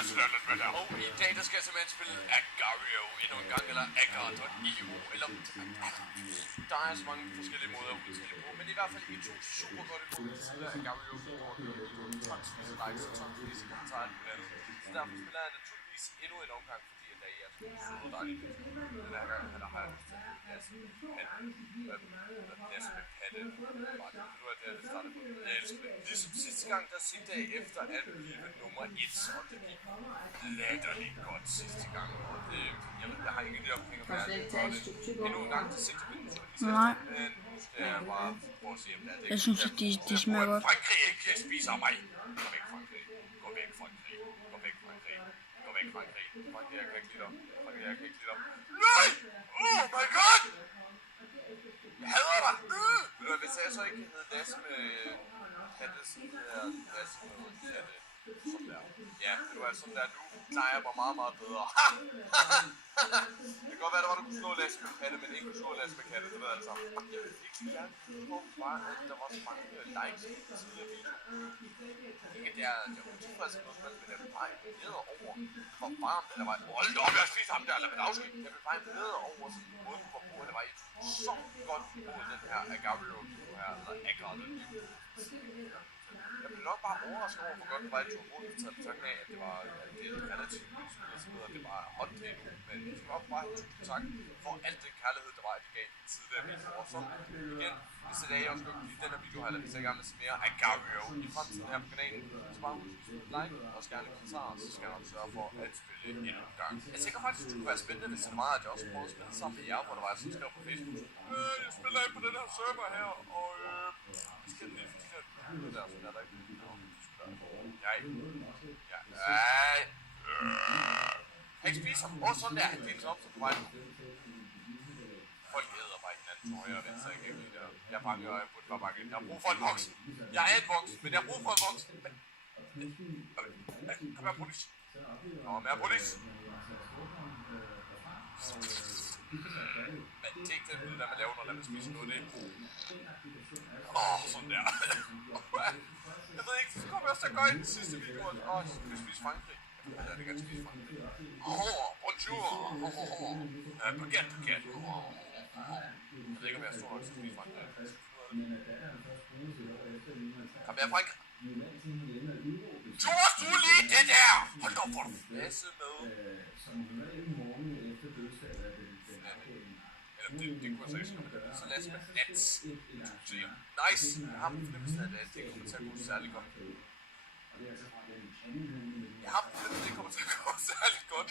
Og i dag der skal jeg simpelthen spille Agar.io endnu en gang, eller Agar.io, eller der er så mange forskellige måder at udtale på, men i hvert fald I to super godt imod den side af Agar.io, hvor I tonsvis af likes og tonsvis af kommentarer på landet. Så derfor spiller jeg naturligvis endnu en omgang, fordi at I er søde og dejlige. Den her gang har jeg lyst til at passe med patte. Nu er det her, det starter på. Jeg elsker det. Ligesom sidste gang, der sigtede jeg efter at blive nummer 1, og det gik latterligt godt sidste gang. Og det, jeg har ikke lige ophænger med det. Endnu en gang, der sigtede vi den så Nej. men nu skal jeg bare prøve at se, om det er det. Jeg synes, at de smager godt. Frankrig ikke spiser mig. Gå væk, Frankrig. Gå væk, Frankrig. Gå væk, Frankrig. Gå væk, Frankrig. Frankrig, jeg kan ikke lide dig. Frankrig, jeg kan ikke lide dig. Nej! Oh my god! Jeg hader dig! Hvis jeg så ikke havde Lasse med Katte, så havde jeg Lasse med Katte. Sådan der. Ja, det var sådan der. Nu klarer jeg mig meget, meget bedre. Det kan godt være, der var, der kunne slå Lasse med Katte, men ikke kunne slå Lasse med Katte. Det ved jeg altså. Jeg vil ikke gerne på bare, at der var så mange likes i den tidligere video. Ikke, det er utilfreds med noget, men jeg vil bare imponeret over, hvor varmt det var. Hold da op, jeg spiser ham der, lad mig afskrive. Jeg vil bare imponeret over sådan en måde, hvor det var så godt på den her Agar.io her, eller Agar.io. Jeg blev nok bare overrasket over, hvor godt det var i 2 måneder, til betragtning af, at det var relativt spil og så videre, det var hot lige nu, men jeg skal nok bare have tusind tak for alt den kærlighed, der var i det gav tidligere videoer. Og så igen, hvis det er, jeg også godt kan lide den her video her, eller hvis jeg gerne vil se mere Agar.io i fremtiden her på kanalen, så bare husk at like og gerne kommentarer, så skal jeg nok sørge for at spille endnu en gang. Jeg tænker faktisk, at det kunne være spændende, hvis det er meget, at jeg også prøver at spille sammen med jer, hvor der var sådan skrev på Facebook. Jeg spiller ind på den her server her, og vi skal lige forkert. Det der, sådan er der ikke. Han ikke spiser ham. Sådan der, han deles op så på vej. Folk æder bare hinanden til højre og venstre igennem det der. Jeg er bange, og jeg burde bare bange. Jeg har brug for en voksen. Jeg er en voksen, men jeg har brug for en voksen. Kom her, polis. Kom her, polis. Men det er ikke den, hvad man laver, når man spiser noget. Det er sådan der. Jeg ved ikke, så kommer jeg også til at gå i den sidste video, og så skal vi spise Frankrig. Jeg ved ikke, at spise Frankrig. Bonjour. Baguette. Jeg ved ikke, om jeg er stor nok til at spise Frankrig. Kom her, Frankrig. Tror du lige det der? Hold da op, hvor du flasse med. Det kunne jeg så ikke skrive, så lad os med nats. Nice! Jeg har en fornemmelse af, at det kommer til at gå særlig godt. Jeg har en fornemmelse, at det kommer til at gå særlig godt.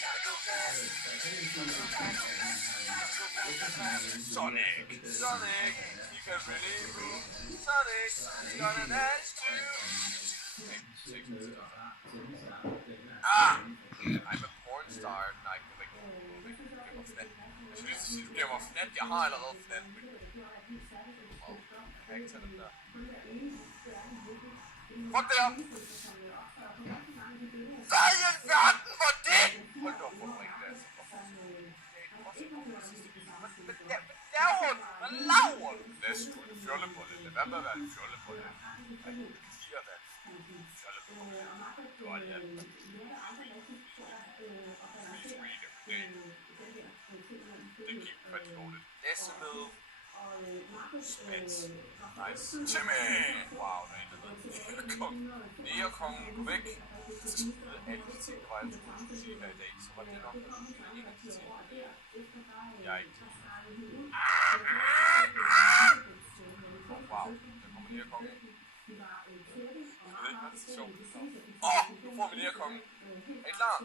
Sonic! You can believe me. Sonic! He's gonna dance too. I'm a porn star. Nej, jeg kan ikke give mig fnat. Jeg synes lige til at sige, du giver mig fnat. Jeg har allerede fnat. Jeg kan ikke tage den der. Fuck det her! Hvad i alverden var det? Hold da op, hvor du ikke Lasse. Hvad laver du? Hvad laver du? Lasse, du er en fjollepolle. Lad være med at være en fjollepolle. Jeg giver dig en fjollepolle. Det var det, ja. Det gik rigtig dårligt. Lasse med Spence. Nice. Timmy! Wow, der er en, der hedder Negerkongen. Gå væk. Alle de ting, der var, jeg skulle sige her i dag, så var det nok en af de ting, jeg ikke til. Wow, der kommer Negerkongen. Jeg ved ikke, hvad det er så sjovt. Nu får vi Negerkongen. Er I klar?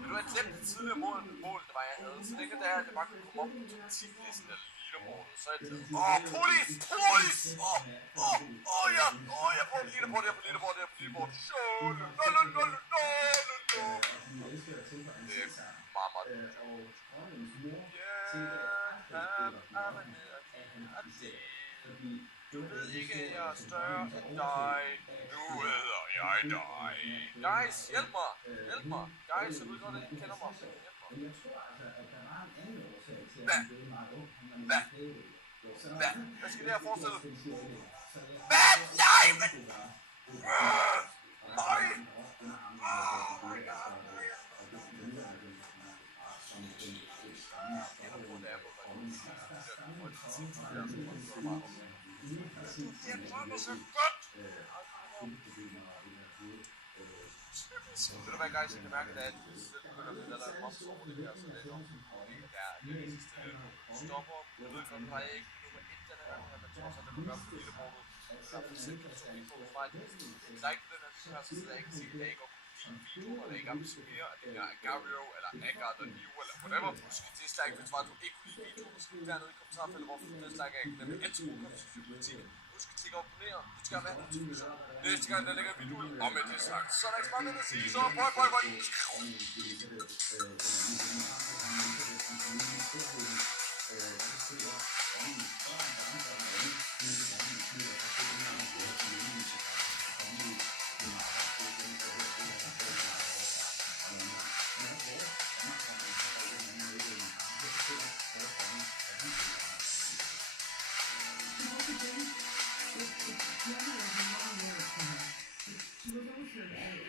Vil du have glemt det tidligere mål, der var jeg havde, så det kan da, at det bare kunne komme op på top-10-listen eller leaderboardet, så er det polis! Jeg er på leaderboardet, jeg er på leaderboardet, det er meget, meget du ved ikke, at jeg er større end dig. Nu æder jeg dig. Guys, hjælp mig. Guys, jeg ved godt, at I kender mig. Hjælp mig. Hvad skal det her forestille? Hvad? Nej, men... Nej! Det er så godt! Ved du hvad, guys, jeg kan mærke, at jeg selv begynder at finde, at der er moms over det her, så det er nok. Jeg er lidt stille. Stopper. Jeg ved godt, at jeg ikke nummer 1 den her gang, men trods alt, det var godt på lille morgen. Der er simpelthen så ikke på fra et like på den her video her, så jeg ikke sige, at jeg ikke går din video, og det er ikke abonnerer, at det er Gario, eller Agar, eller New, eller whatever. Husk at dislike, hvis du ikke kunne lide videoen, så skriv dernede i kommentarfeltet, hvorfor du dislike af, nemlig altid politik. Husk at klikke abonnere, du skal have notifikation. Næste gang, der ligger en video ud, og med det sagt, så er der ikke så meget at sige, så bøj.